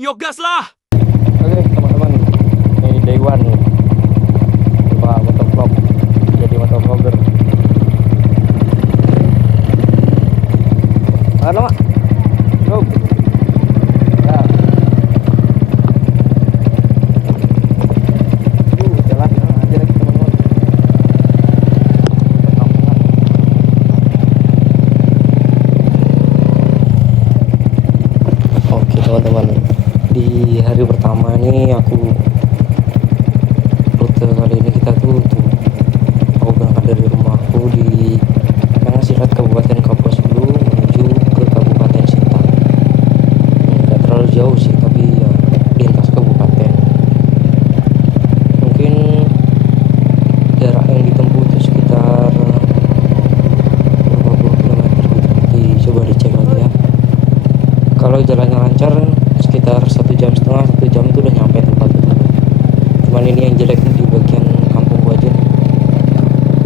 Yuk gas lah! Oke teman-teman, ini day one nih. Coba motovlog, jadi motovlogger. Halo mak, go. Ya. Jalan aja lagi teman-teman. Oke teman-teman, di hari pertama ini rute kali ini kita aku berangkat dari rumahku di Nangasirat Kabupaten Kapuas Hulu menuju ke Kabupaten Sintang. Nggak terlalu jauh sih, tapi ya lintas kabupaten. Mungkin jarak yang ditempuh itu sekitar 50 km gitu. Coba dicek lagi ya. Kalau jalannya lancar sekitar 1,5 jam, 1 jam itu udah nyampe tempat itu. Cuman ini yang jelek di bagian kampung gua aja nih.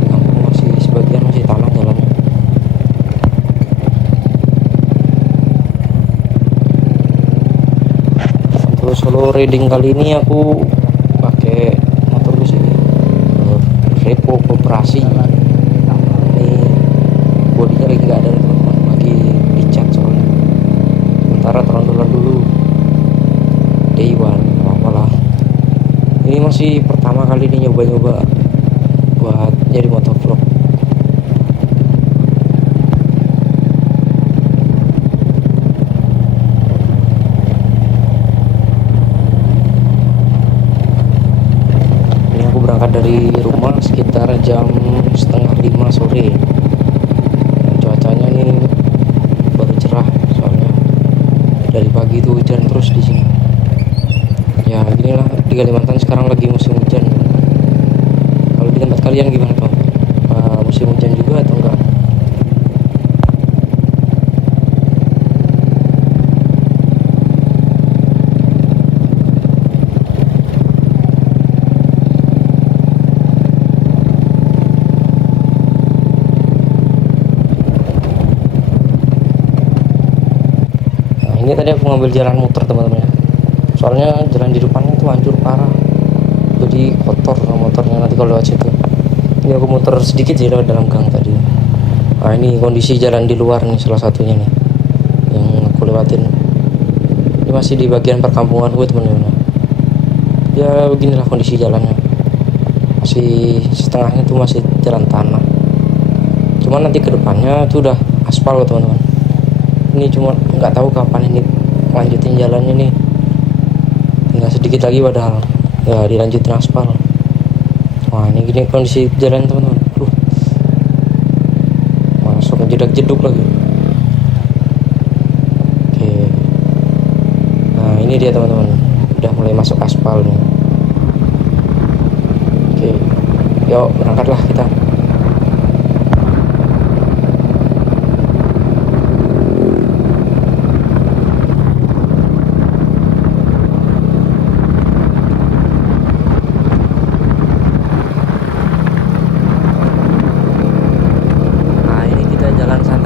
Di kampung sebagian masih tanah jalannya. Untuk solo riding kali ini aku pakai motor bus ini, Repo Koperasi. Ini bodinya lagi nggak ada nih, teman-teman, lagi dicat soalnya. Sementara tahun dulu day one, apa lah. Ini masih pertama kali ini nyoba-nyoba buat jadi motovlog. Ini aku berangkat dari rumah sekitar jam 4:30 sore. Cuacanya nih baru cerah, soalnya dari pagi itu hujan terus di sini. Ya inilah di Kalimantan sekarang lagi musim hujan. Kalau di tempat kalian gimana Bang? Musim hujan juga atau enggak? Nah, ini tadi aku ngambil jalan muter teman-teman ya. Soalnya jalan di depannya itu hancur parah, jadi kotor motornya nanti kalau lewat situ. Ini aku muter sedikit sih lewat dalam gang tadi. Nah ini kondisi jalan di luar nih, salah satunya nih yang aku lewatin. Ini masih di bagian perkampungan gue teman-teman. Ya beginilah kondisi jalannya, masih setengahnya tuh masih jalan tanah. Cuman nanti kedepannya tuh udah aspal teman-teman. Ini cuma nggak tahu kapan ini lanjutin jalannya nih. Tinggal sedikit lagi padahal ya dilanjutin aspal. Wah ini gini kondisi jalan teman-teman. Masuk jedak-jeduk lagi. Oke. Nah ini dia teman-teman, udah mulai masuk aspal nih. Oke, yuk berangkatlah kita.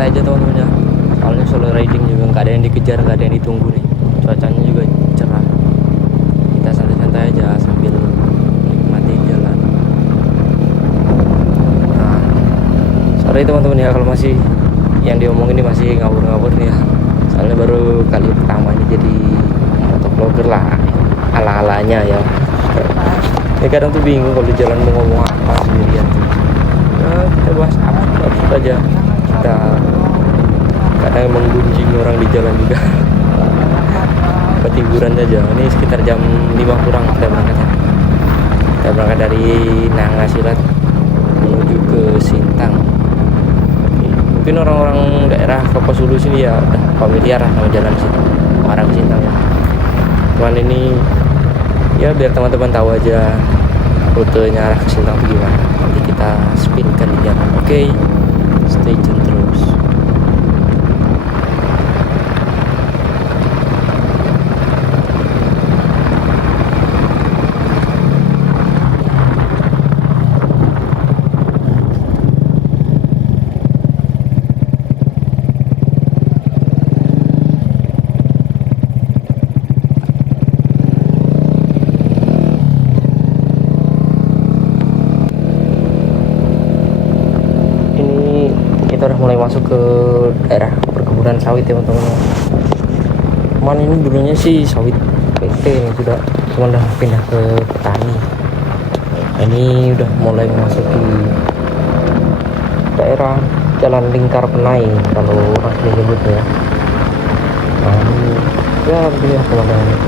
Aja teman-teman ya, soalnya solo riding juga nggak ada yang dikejar, nggak ada yang ditunggu nih, cuacanya juga cerah, kita santai-santai aja sambil menikmati jalan. Nah sorry teman-teman ya kalau masih yang diomongin ini masih ngawur-ngawur nih ya, soalnya baru kali pertama ini jadi motovlogger lah ala-alanya ya. Ya kadang tuh bingung kalau di jalan mau ngomong apa sendirian tuh. Ya kita bahas apa aja, kita kadang menggunjing orang di jalan juga. Buat hiburan aja. Ini sekitar jam 5 kurang kita berangkat ya. Kita berangkat dari Nangasirat menuju ke Sintang. Mungkin orang-orang daerah Kapuas Hulu sini ya udah familiar lah sama jalan Sintang, arah ke Sintang ya. Cuman ini ya biar teman-teman tahu aja rutenya arah ke Sintang itu gimana. Nanti kita spinkan di jalan. Oke, stay tune terus. masuk ke daerah perkebunan sawit ya teman-teman. Cuman ini dulunya sih sawit PT, ini sudah cuman udah pindah ke petani. Ini udah mulai memasuki daerah Jalan Lingkar Penai kalau orang sini nyebut ya. Nah ini ya alhamdulillah teman-teman,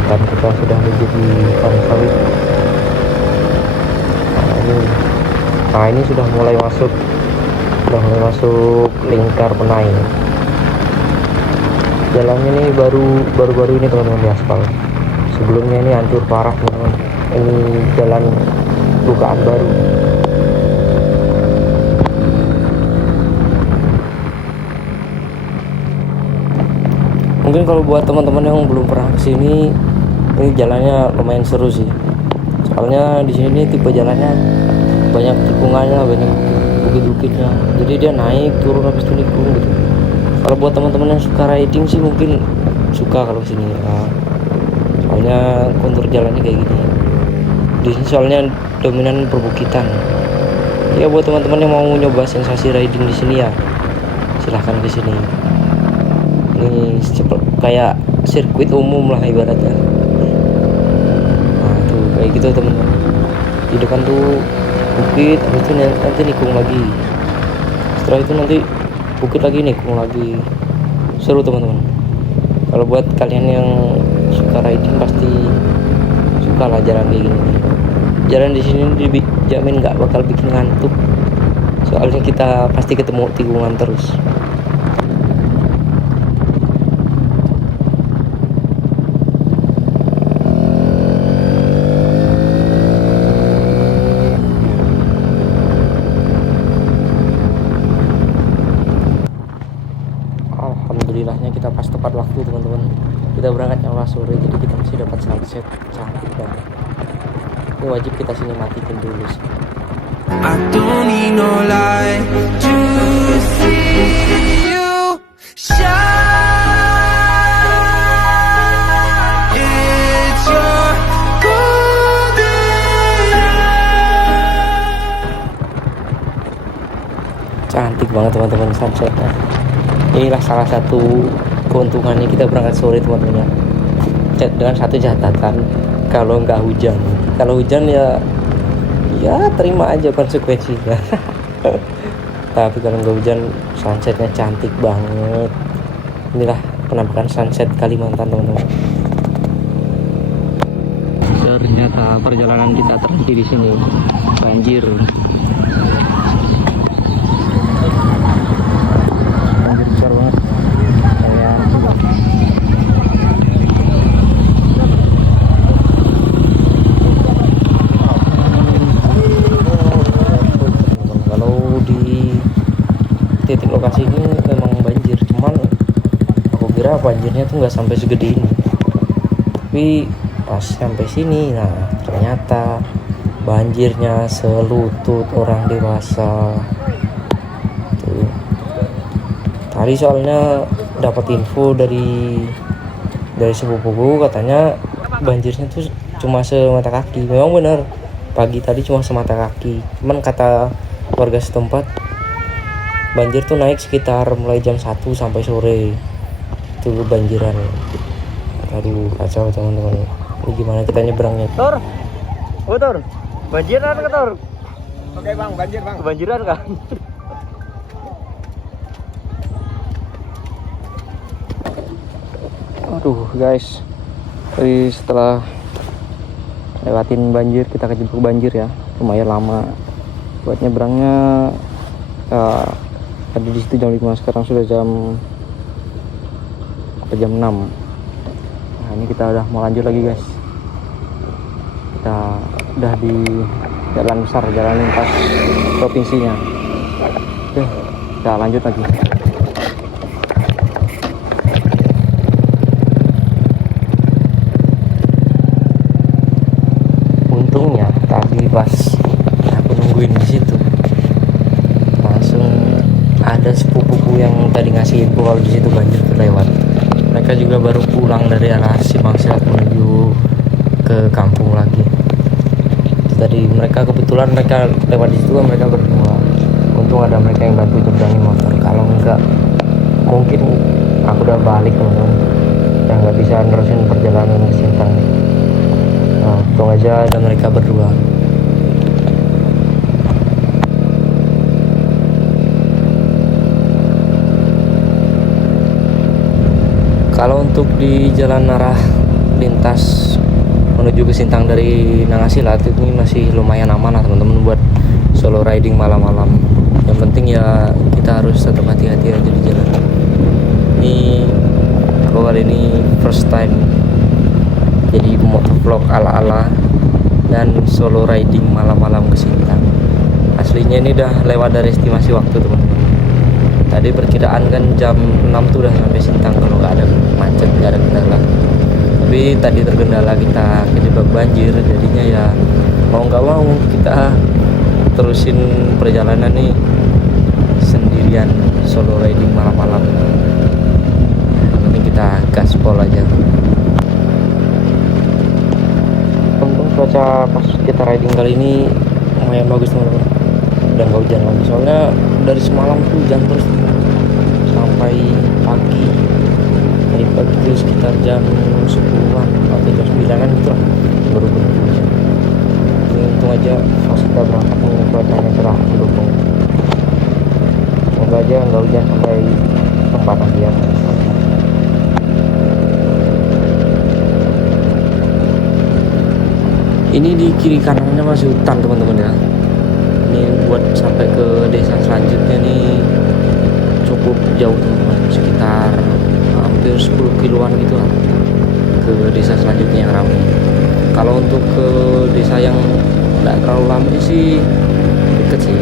hutan kita sudah menjadi hutan sawit. Nah ini sudah mulai masuk Lingkar Penai. Jalannya ini baru ini teman-teman di aspal. Sebelumnya ini hancur parah teman-teman. Ini jalan bukaan baru. Mungkin kalau buat teman-teman yang belum pernah kesini, ini jalannya lumayan seru sih. Soalnya di sini tipe jalannya banyak tikungannya, banyak bukit-bukitnya. Jadi dia naik turun habis itu nikung gitu. Kalau buat teman-teman yang suka riding sih mungkin suka kalau sini. Nah, soalnya kontur jalannya kayak gini. Di sini soalnya dominan perbukitan. Ya buat teman-teman yang mau nyoba sensasi riding di sini ya, silahkan ke sini. Ini kayak sirkuit umum lah ibaratnya. Nah tuh kayak gitu teman-teman. Di depan tuh bukit, habis itu nanti nikung lagi. Setelah itu nanti bukit lagi, nikung lagi. Seru teman-teman. Kalau buat kalian yang suka riding pasti suka lah jalan kayak gini. Jalan di sini dijamin nggak bakal bikin ngantuk. Soalnya kita pasti ketemu tikungan terus. Alhamdulillahnya kita pas tepat waktu teman-teman. Kita berangkat jam sore, jadi kita masih dapat sunset cantik banget. Ini wajib kita sinematiin dulu sih. I don't need no light to see you shine. It's your golden hour. Cantik banget teman-teman sunsetnya. Inilah salah satu keuntungannya kita berangkat sore teman-teman ya. Dengan satu catatan, kalau nggak hujan. Kalau hujan ya terima aja konsekuensinya. Tapi kalau nggak hujan, sunsetnya cantik banget. Inilah penampakan sunset Kalimantan teman-teman. Ternyata perjalanan kita terhenti di sini. Banjir besar banget. Titik lokasi ini memang banjir, cuman aku kira banjirnya tuh nggak sampai segede ini, tapi pas sampai sini nah ternyata banjirnya selutut orang dewasa tuh. Tadi soalnya dapat info dari sepupuku, katanya banjirnya tuh cuma semata kaki. Memang benar, pagi tadi cuma semata kaki, cuman kata warga setempat banjir tuh naik sekitar mulai jam 1 sampai sore itu banjiran. Aduh kacau teman-teman, ini gimana kita nyebrangnya? Tor, banjiran kan Tor? Oke bang, banjir bang. Kebanjiran kan? Aduh guys, jadi setelah lewatin banjir kita kejebak banjir ya, lumayan lama buat nyebrangnya. Tadi di situ jam 5, sekarang sudah jam 6. Nah ini kita udah mau lanjut lagi guys. Kita udah di jalan besar, jalan lintas provinsinya. Oke, kita lanjut lagi. Untungnya tadi pas aku nungguin di situ, langsung ada sepupuku yang tadi ngasih info kalau di situ banjir terlewat. Mereka juga baru pulang dari arah Simpang Silat menuju ke kampung lagi. Tadi mereka kebetulan mereka lewat di situ, mereka berdua. untung ada mereka yang bantu jembrangin motor, kalau enggak mungkin aku udah balik teman-teman, dan nggak bisa nerusin perjalanan ke Sintang. Nah, untung aja ada mereka berdua. Kalau untuk di jalan arah lintas menuju ke Sintang dari Nangasila ini masih lumayan aman lah teman-teman buat solo riding malam-malam. Yang penting ya kita harus tetap hati-hati aja di jalan. Ini aku kali ini first time jadi motovlog ala-ala dan solo riding malam-malam ke Sintang. Aslinya ini udah lewat dari estimasi waktu teman-teman. Tadi perkiraan kan jam 6 tuh udah sampai Sintang kalau nggak ada macet, nggak ada kendala. Tapi tadi terkendala, kita kejebak banjir, jadinya ya mau nggak mau kita terusin perjalanan nih sendirian solo riding malam-malam. Ini kita gaspol aja. Untung cuaca pas kita riding kali ini lumayan bagus teman-teman, udah nggak hujan lagi, soalnya dari semalam tuh hujan terus sampai pagi. Dari pagi itu sekitar jam 10-an atau jam 9-an gitu lah baru berhenti hujan. Ini untung aja pas kita berangkat ini cuacanya cerah mendukung. Semoga aja nggak hujan sampai tempat dia. Ini di kiri kanannya masih hutan teman-teman ya. Ini buat sampai ke desa selanjutnya nih cukup jauh teman-teman, sekitar hampir 10 kiloan gitu lah ke desa selanjutnya yang ramai. Kalau untuk ke desa yang tidak terlalu ramai sih deket sih,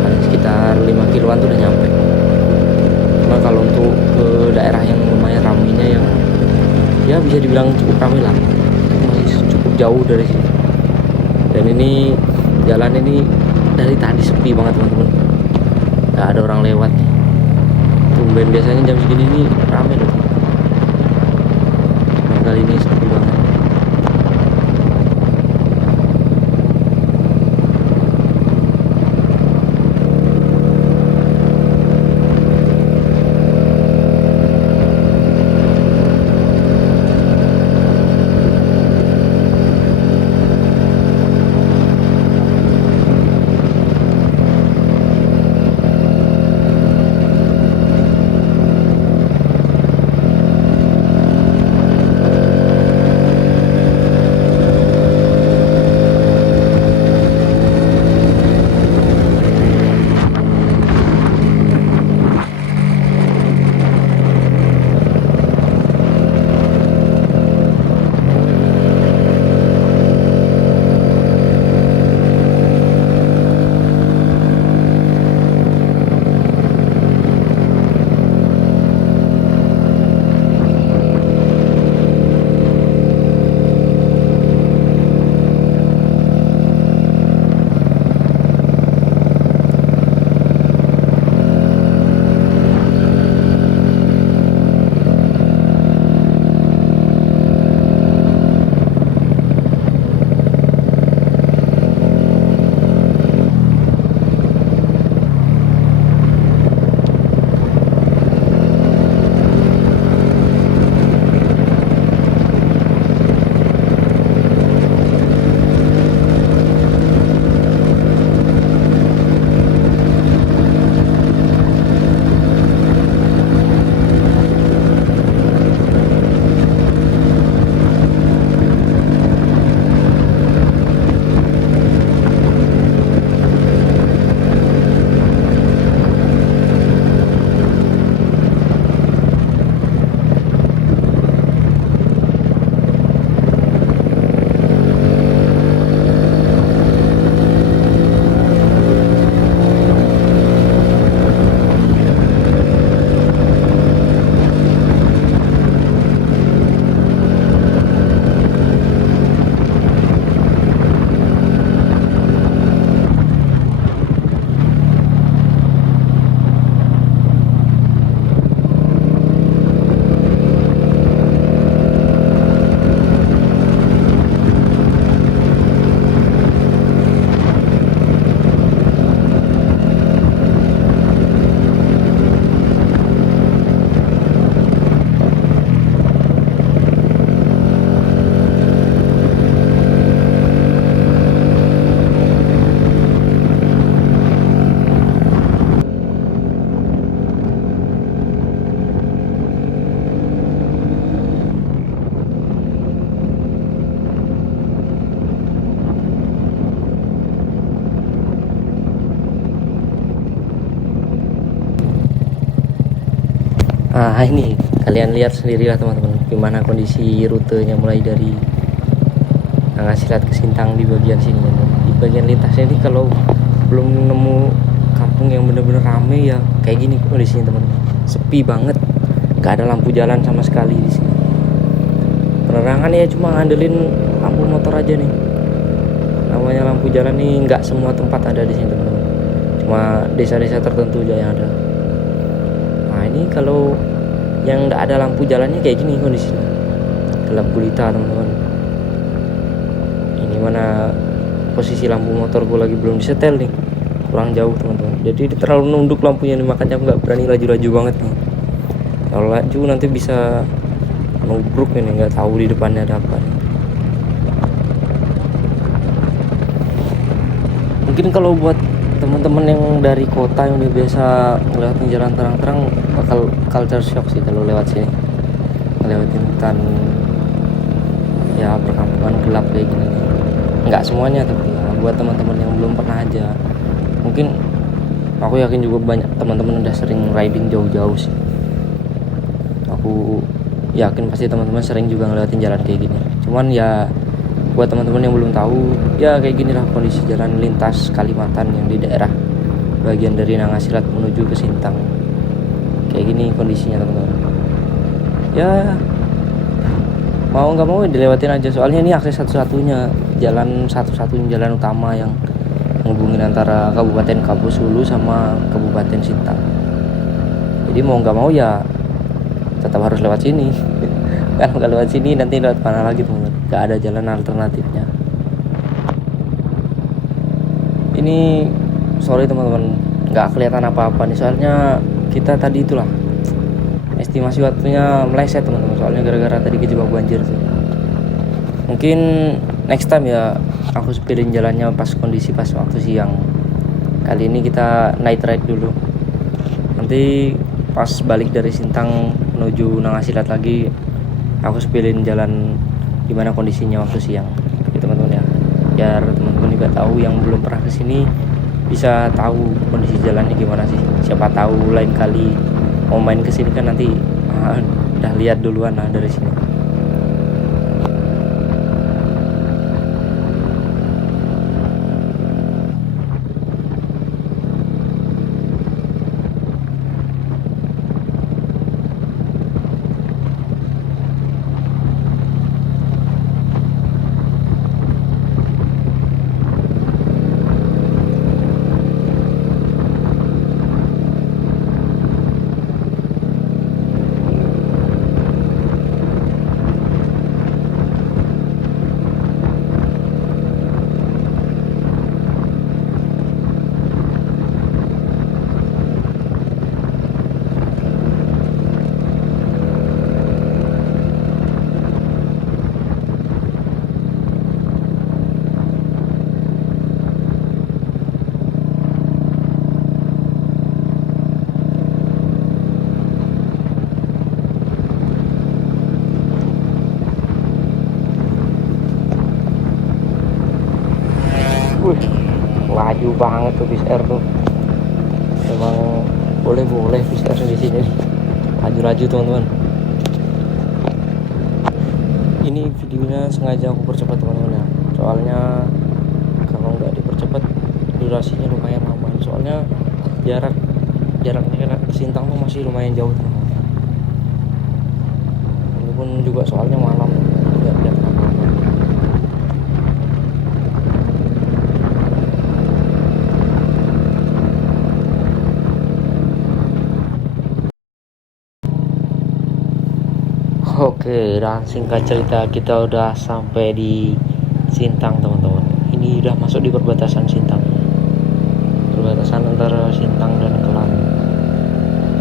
paling sekitar 5 kiloan tuh udah nyampe. Cuma kalau untuk ke daerah yang lumayan ramainya, yang ya bisa dibilang cukup ramai lah, masih cukup jauh dari sini. Dan ini jalan ini dari tadi sepi banget teman-teman, nggak ada orang lewat. Tumben biasanya jam segini nih rame loh, nah, kali ini sepi banget. Nah ini kalian lihat sendiri lah teman-teman, gimana kondisi rutenya mulai dari Ngasilat ke Sintang di bagian sini ya. Di bagian lintasnya ini kalau belum nemu kampung yang bener-bener rame ya kayak gini kondisinya teman-teman, sepi banget, gak ada lampu jalan sama sekali di sini. Penerangan ya cuma ngandelin lampu motor aja nih. Namanya lampu jalan nih nggak semua tempat ada di sini teman-teman, cuma desa-desa tertentu aja yang ada. Nah ini kalau yang nggak ada lampu jalannya kayak gini kondisinya, gelap gulita teman-teman. Ini mana posisi lampu motor gue lagi belum disetel nih, kurang jauh teman-teman, jadi terlalu nunduk lampunya nih, makanya nggak berani laju-laju banget nih. Kalau laju nanti bisa nubruk ini, nggak tahu di depannya ada apa nih. Mungkin kalau buat teman-teman yang dari kota yang udah biasa ngelewatin jalan terang-terang bakal culture shock sih kalau lewat sini, ngelewatin hutan ya perkampungan gelap kayak gini. Nggak semuanya tapi ya, buat teman-teman yang belum pernah aja. Mungkin aku yakin juga banyak teman-teman udah sering riding jauh-jauh sih. Aku yakin pasti teman-teman sering juga ngelewatin jalan kayak gini. Cuman ya buat teman-teman yang belum tahu ya kayak gini lah kondisi jalan lintas Kalimantan yang di daerah bagian dari Nangasilat menuju ke Sintang. Kayak gini kondisinya teman-teman. Ya mau nggak mau dilewatin aja, soalnya ini akses satu-satunya jalan utama yang menghubungin antara Kabupaten Kabus Hulu sama Kabupaten Sintang. Jadi mau nggak mau ya tetap harus lewat sini. Kan kalau lewat sini nanti lewat mana lagi teman-teman, nggak ada jalan alternatifnya. Ini sorry teman-teman nggak kelihatan apa-apa nih, soalnya kita tadi itulah estimasi waktunya meleset teman-teman, soalnya gara-gara tadi kejebak banjir tuh. Mungkin next time ya aku sepedin jalannya pas kondisi pas waktu siang. Kali ini kita night ride dulu, nanti pas balik dari Sintang menuju Nangasilat lagi aku sepedin jalan gimana kondisinya waktu siang gitu teman-teman ya, biar teman-teman juga tahu yang belum pernah kesini bisa tahu kondisi jalannya gimana sih. Siapa tahu lain kali mau main kesini kan nanti udah lihat duluan lah dari sini. Laju banget tuh bis R tuh, memang boleh bis R di sini laju-laju teman-teman. Ini videonya sengaja aku percepat teman-teman ya, soalnya kalau nggak dipercepat durasinya lumayan lama, soalnya jaraknya ke Sintang tuh masih lumayan jauh teman-teman. Walaupun juga soalnya malam nggak lihat apa-apa. Oke, dan singkat cerita kita udah sampai di Sintang teman-teman. Ini udah masuk di perbatasan Sintang, perbatasan antara Sintang dan Kelang.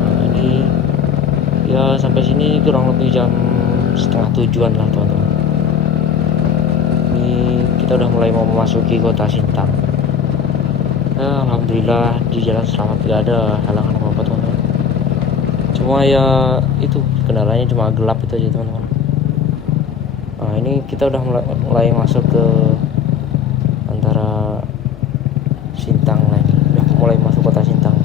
Nah, ini ya sampai sini kurang lebih jam 6:30 lah teman-teman. Ini kita udah mulai mau memasuki kota Sintang. Ya, alhamdulillah di jalan selamat, tidak ada halangan apa-apa teman-teman. Cuma ya itu kendalanya cuma gelap itu aja teman-teman. Nah ini kita udah mulai masuk ke antara Sintang lagi, udah mulai masuk kota Sintang.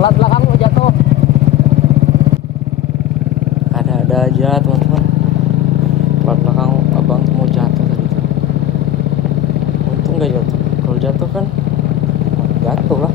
plat belakang mau jatuh. Ada aja teman-teman, plat belakang abang mau jatuh tadi tuh. Untung gak jatuh, kalau jatuh kan jatuh lah.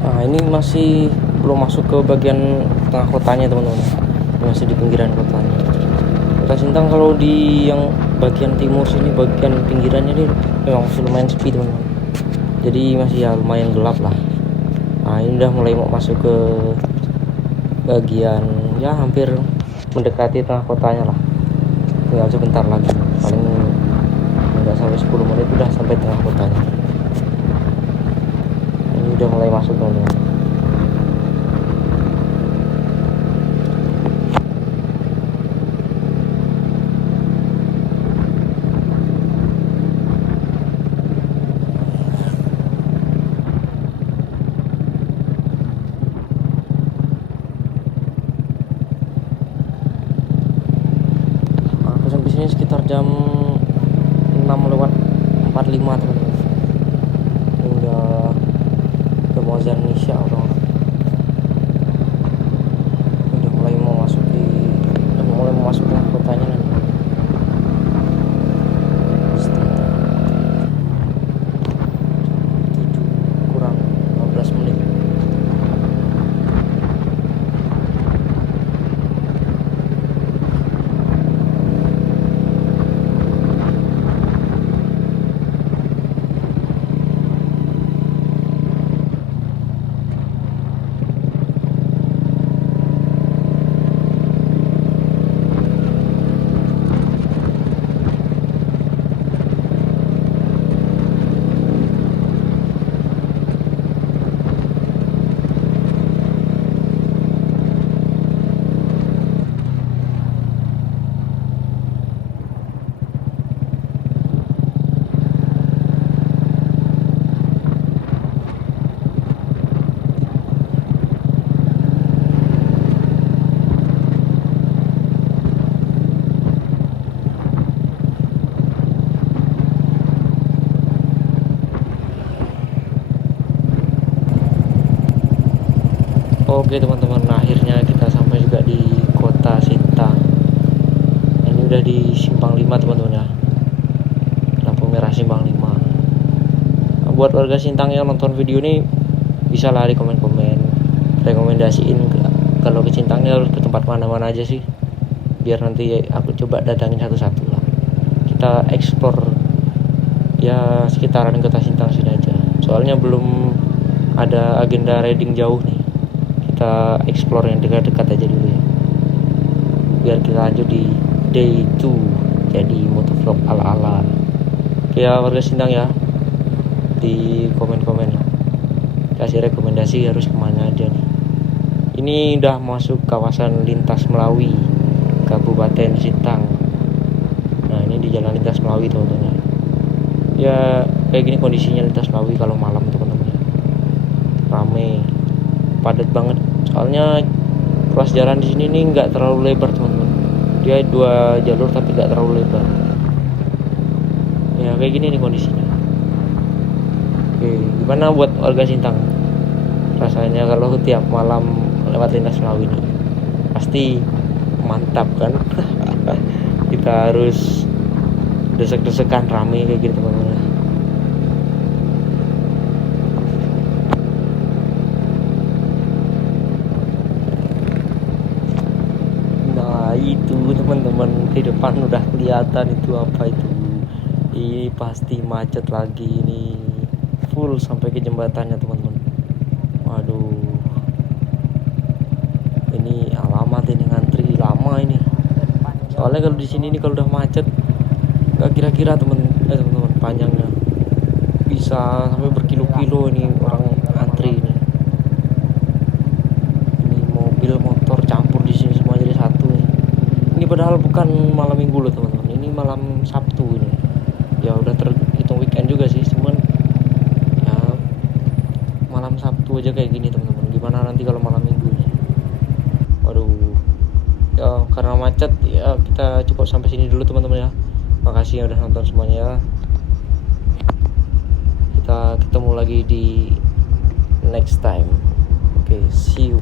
Nah ini masih belum masuk ke bagian tengah kotanya teman-teman, masih di pinggiran kotanya. Kota Sintang kalau di yang bagian timur sini, bagian pinggirannya ini memang masih lumayan sepi teman-teman, jadi masih ya lumayan gelap lah. Nah ini udah mulai mau masuk ke bagian ya hampir mendekati tengah kotanya lah, tinggal sebentar lagi, paling nggak sampai 10 menit udah sampai tengah kotanya. Ini udah mulai masuk teman-teman. Aku sampai sini sekitar jam 6:45 teman-teman. Udah mau azan isya orang. Udah mulai mau masuk ke kotanya nanti. Setengah 7 kurang 15 menit. Oke teman-teman, nah, akhirnya kita sampai juga di kota Sintang. Ini udah di Simpang 5 teman-teman ya, lampu merah Simpang 5. Nah, buat warga Sintang yang nonton video ini bisa lah di komen-komen rekomendasiin kalau ke Sintang harus ke tempat mana-mana aja sih, biar nanti aku coba datangin satu-satu lah. Kita explore ya sekitaran kota Sintang sini aja, soalnya belum ada agenda riding jauh nih. Kita explore yang dekat-dekat aja dulu ya, biar kita lanjut di day 2 jadi motovlog ala-ala. Oke ya warga Sintang ya, di komen-komen lah kasih rekomendasi harus kemana aja nih. Ini udah masuk kawasan lintas Melawi Kabupaten Sintang. Nah ini di jalan lintas Melawi teman-teman ya, kayak gini kondisinya lintas Melawi kalau malam teman-teman, rame padat banget. Soalnya ruas jalan di sini nih nggak terlalu lebar teman-teman, dia 2 jalur tapi nggak terlalu lebar ya, kayak gini nih kondisinya. Oke, gimana buat warga Sintang, rasanya kalau tiap malam lewat lintas Melawi ini pasti mantap kan. Kita harus desek-desekan rame kayak gitu teman-teman. Nah itu teman-teman, di depan udah kelihatan itu apa itu. Ini pasti macet lagi ini, full sampai ke jembatannya teman-teman. Waduh, ini alamat ini ngantri lama ini. Soalnya kalau di sini nih kalau udah macet nggak kira-kira teman-teman panjangnya bisa sampai berkilo-kilo ini orang antri ini. Ini mobil motor campur di sini semua jadi satu nih. Ini padahal bukan malam minggu loh teman-teman, ini malam Sabtu ini. Ya udah terhitung weekend juga sih, cuman ya malam Sabtu aja kayak gini teman-teman. Gimana nanti kalau malam minggunya? Waduh. Ya karena macet ya kita cukup sampai sini dulu teman-teman ya. Makasih yang udah nonton semuanya. Kita ketemu lagi di next time. Oke, see you.